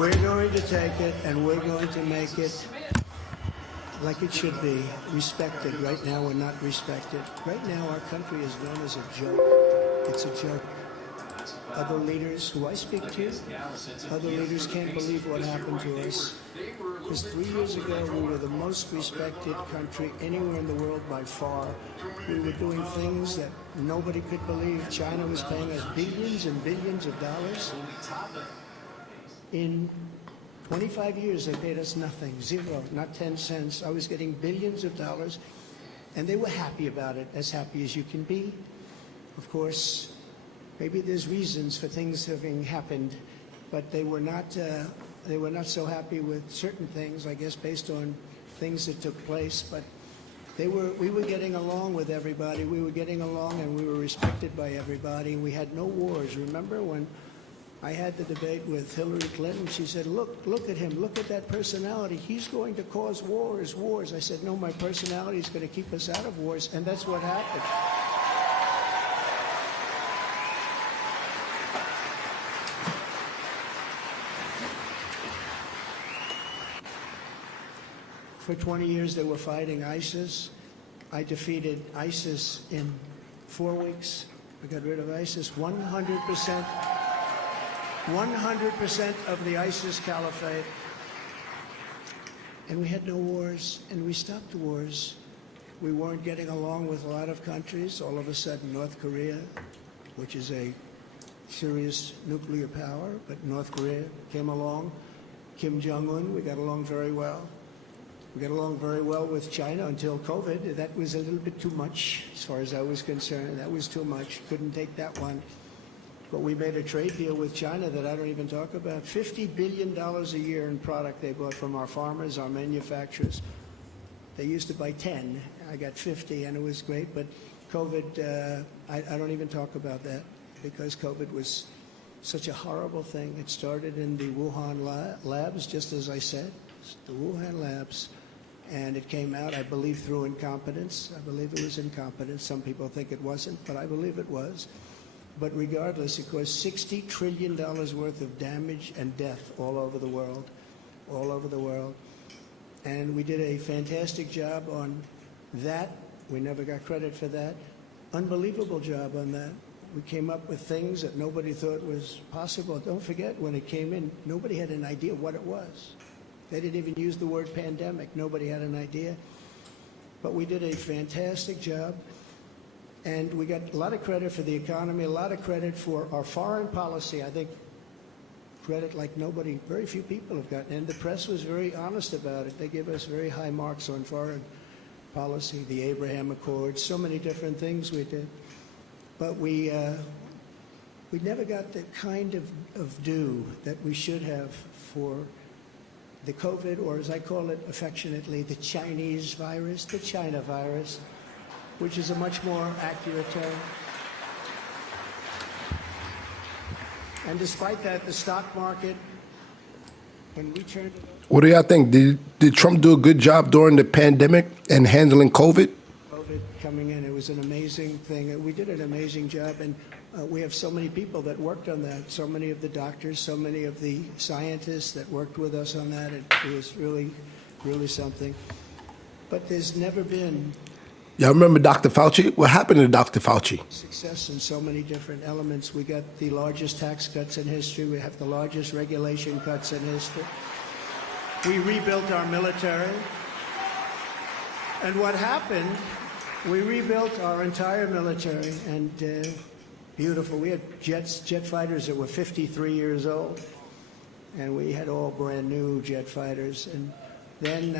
We're going to take it and we're going to make it like it should be, respected. Right now, we're not respected. Right now, our country is known as a joke. It's a joke. Other leaders who I speak to, other leaders can't believe what happened to us. Because 3 years ago, we were the most respected country anywhere in the world by far. We were doing things that nobody could believe. China was paying us billions and billions of dollars. In 25 years, they paid us nothing, zero, not 10 cents. I was getting billions of dollars, and they were happy about it, as happy as you can be. Of course, maybe there's reasons for things having happened, but they were not so happy with certain things, I guess, based on things that took place. But we were getting along with everybody. We were getting along, and we were respected by everybody. We had no wars. Remember when I had the debate with Hillary Clinton? She said, look at him, look at that personality. He's going to cause wars. I said, no, my personality is going to keep us out of wars, and that's what happened. For 20 years, they were fighting ISIS. I defeated ISIS in 4 weeks. I got rid of ISIS 100%. 100% of the ISIS caliphate. And we had no wars, and we stopped the wars. We weren't getting along with a lot of countries. All of a sudden, North Korea, which is a serious nuclear power, but North Korea came along. Kim Jong-un, we got along very well. We got along very well with China until COVID. That was a little bit too much, as far as I was concerned. That was too much. Couldn't take that one. But we made a trade deal with China that I don't even talk about. $50 billion a year in product they bought from our farmers, our manufacturers. They used to buy 10. I got 50, and it was great. But COVID, I don't even talk about that, because COVID was such a horrible thing. It started in the Wuhan labs, just as I said, the Wuhan labs. And it came out, I believe, through incompetence. I believe it was incompetence. Some people think it wasn't, but I believe it was. But regardless, it caused $60 trillion worth of damage and death all over the world, all over the world. And we did a fantastic job on that. We never got credit for that. Unbelievable job on that. We came up with things that nobody thought was possible. Don't forget, when it came in, nobody had an idea what it was. They didn't even use the word pandemic. Nobody had an idea. But we did a fantastic job. And we got a lot of credit for the economy, a lot of credit for our foreign policy. I think credit like nobody, very few people have gotten. And the press was very honest about it. They give us very high marks on foreign policy, the Abraham Accords, so many different things we did. But we never got the kind of due that we should have for the COVID, or as I call it affectionately, the Chinese virus, the China virus, which is a much more accurate term. And despite that, the stock market, when we turned... What do y'all think? Did Trump do a good job during the pandemic and handling COVID? COVID coming in, it was an amazing thing. We did an amazing job, and we have so many people that worked on that, so many of the doctors, so many of the scientists that worked with us on that. It was really, really something. But there's never been... Y'all remember Dr. Fauci? What happened to Dr. Fauci? Success in so many different elements. We got the largest tax cuts in history. We have the largest regulation cuts in history. We rebuilt our military. And what happened, we rebuilt our entire military, and beautiful. We had jet fighters that were 53 years old, and we had all brand new jet fighters. And then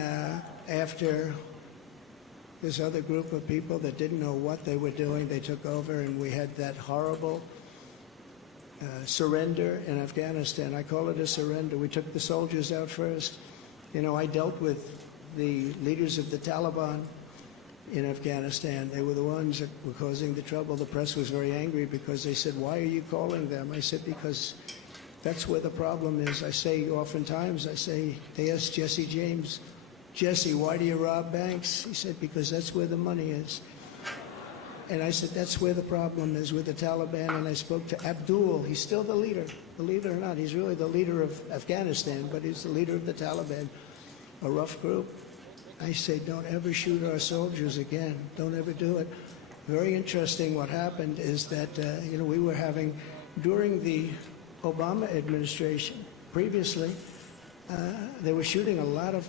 after this other group of people that didn't know what they were doing, they took over, and we had that horrible surrender in Afghanistan. I call it a surrender. We took the soldiers out first. You know, I dealt with the leaders of the Taliban in Afghanistan. They were the ones that were causing the trouble. The press was very angry because they said, why are you calling them? I said, because that's where the problem is. I say oftentimes, they asked Jesse James, Jesse, why do you rob banks? He said, because that's where the money is. And I said, that's where the problem is with the Taliban. And I spoke to Abdul. He's still the leader. Believe it or not, he's really the leader of Afghanistan, but he's the leader of the Taliban, a rough group. I say, don't ever shoot our soldiers again. Don't ever do it. Very interesting what happened is that, we were having, during the Obama administration, previously, they were shooting a lot of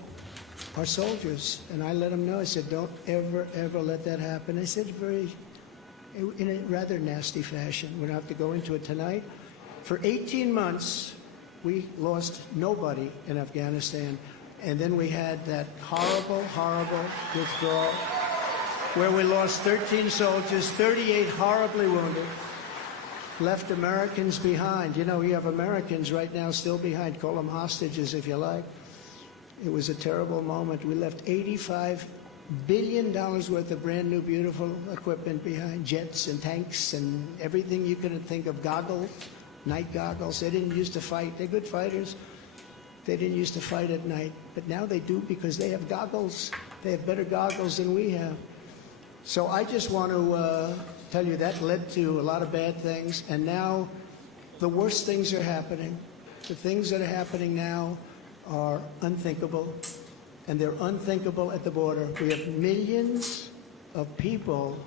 our soldiers. And I let them know, I said, don't ever, ever let that happen. I said in a rather nasty fashion. We don't have to go into it tonight. For 18 months, we lost nobody in Afghanistan. And then we had that horrible, horrible withdrawal where we lost 13 soldiers, 38 horribly wounded, left Americans behind. You know, you have Americans right now still behind. Call them hostages if you like. It was a terrible moment. We left $85 billion worth of brand new, beautiful equipment behind, jets and tanks and everything you could think of, goggles, night goggles. They didn't used to fight. They're good fighters. They didn't used to fight at night, but now they do because they have goggles. They have better goggles than we have. So I just want to tell you that led to a lot of bad things, and now the worst things are happening. The things that are happening now are unthinkable, and they're unthinkable at the border. We have millions of people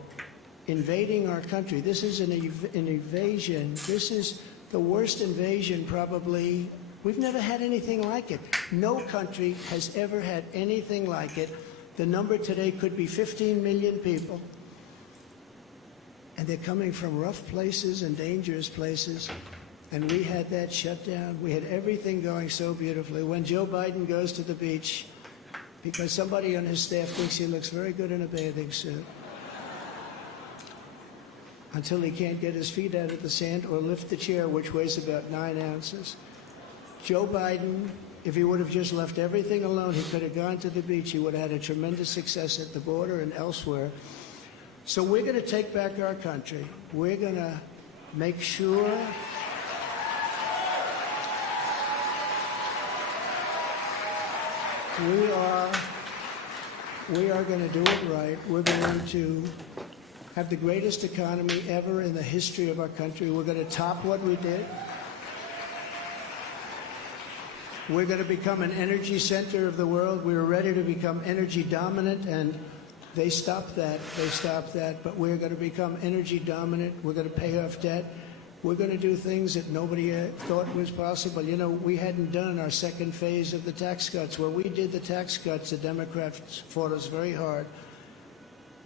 invading our country. This is an invasion. This is the worst invasion probably. We've never had anything like it. No country has ever had anything like it. The number today could be 15 million people. And they're coming from rough places and dangerous places. And we had that shut down. We had everything going so beautifully. When Joe Biden goes to the beach, because somebody on his staff thinks he looks very good in a bathing suit, until he can't get his feet out of the sand or lift the chair, which weighs about 9 ounces. Joe Biden, if he would have just left everything alone, he could have gone to the beach. He would have had a tremendous success at the border and elsewhere. So we're going to take back our country. We're going to make sure we are going to do it right. We're going to have the greatest economy ever in the history of our country. We're going to top what we did. We're going to become an energy center of the world. We were ready to become energy dominant, and they stopped that. They stopped that. But we're going to become energy dominant. We're going to pay off debt. We're going to do things that nobody thought was possible. You know, we hadn't done our second phase of the tax cuts. When we did the tax cuts, the Democrats fought us very hard.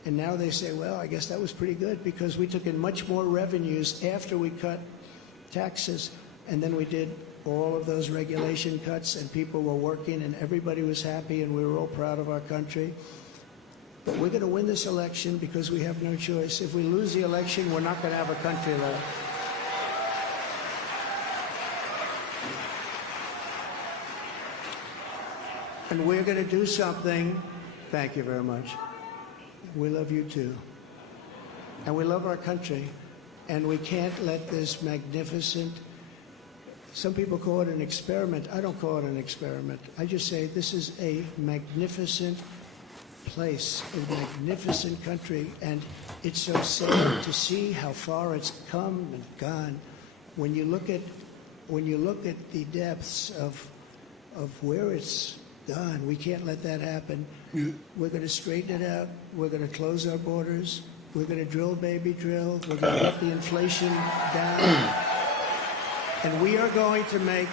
And now they say, well, I guess that was pretty good because we took in much more revenues after we cut taxes. And then we did all of those regulation cuts, and people were working, and everybody was happy, and we were all proud of our country. But we're going to win this election because we have no choice. If we lose the election, we're not going to have a country left. And we're going to do something. Thank you very much. We love you too. And we love our country. And we can't let this magnificent, some people call it an experiment. I don't call it an experiment. I just say this is a magnificent place, a magnificent country. And it's so sad to see how far it's come and gone. When you look at the depths of where it's gone, we can't let that happen. We're going to straighten it out. We're going to close our borders. We're going to drill, baby, drill. We're going to get the inflation down. And we are going to make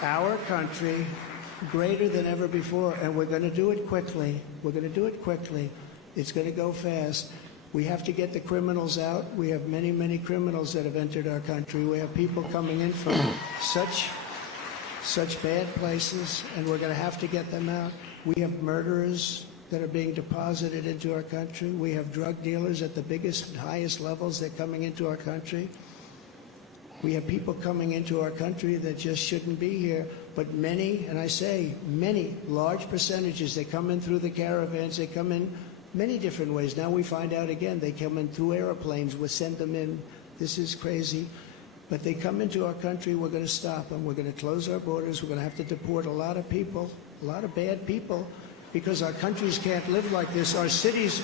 our country greater than ever before. And we're going to do it quickly. We're going to do it quickly. It's going to go fast. We have to get the criminals out. We have many, many criminals that have entered our country. We have people coming in from such bad places, and we're going to have to get them out. We have murderers that are being deposited into our country. We have drug dealers at the biggest and highest levels. They're coming into our country. We have people coming into our country that just shouldn't be here. But many, and I say many, large percentages, they come in through the caravans. They come in many different ways. Now we find out again, they come in through airplanes. We send them in. This is crazy. But they come into our country, we're going to stop them. We're going to close our borders. We're going to have to deport a lot of people, a lot of bad people, because our countries can't live like this. Our cities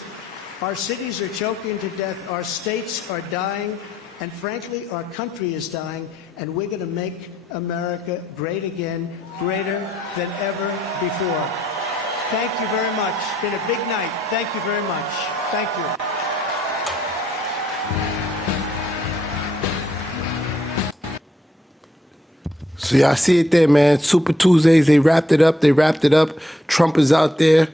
Our cities are choking to death. Our states are dying. And frankly, our country is dying. And we're going to make America great again, greater than ever before. Thank you very much. It's been a big night. Thank you very much. Thank you. So y'all see it there, man. Super Tuesdays, they wrapped it up. They wrapped it up. Trump is out there.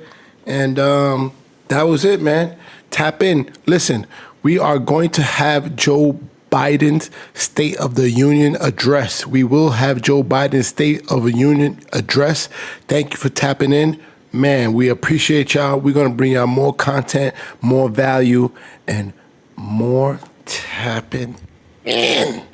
And that was it, man. Tap in. Listen, we are going to have Joe Biden's State of the Union address. We will have Joe Biden's State of the Union address. Thank you for tapping in. Man, we appreciate y'all. We're going to bring y'all more content, more value, and more tapping in.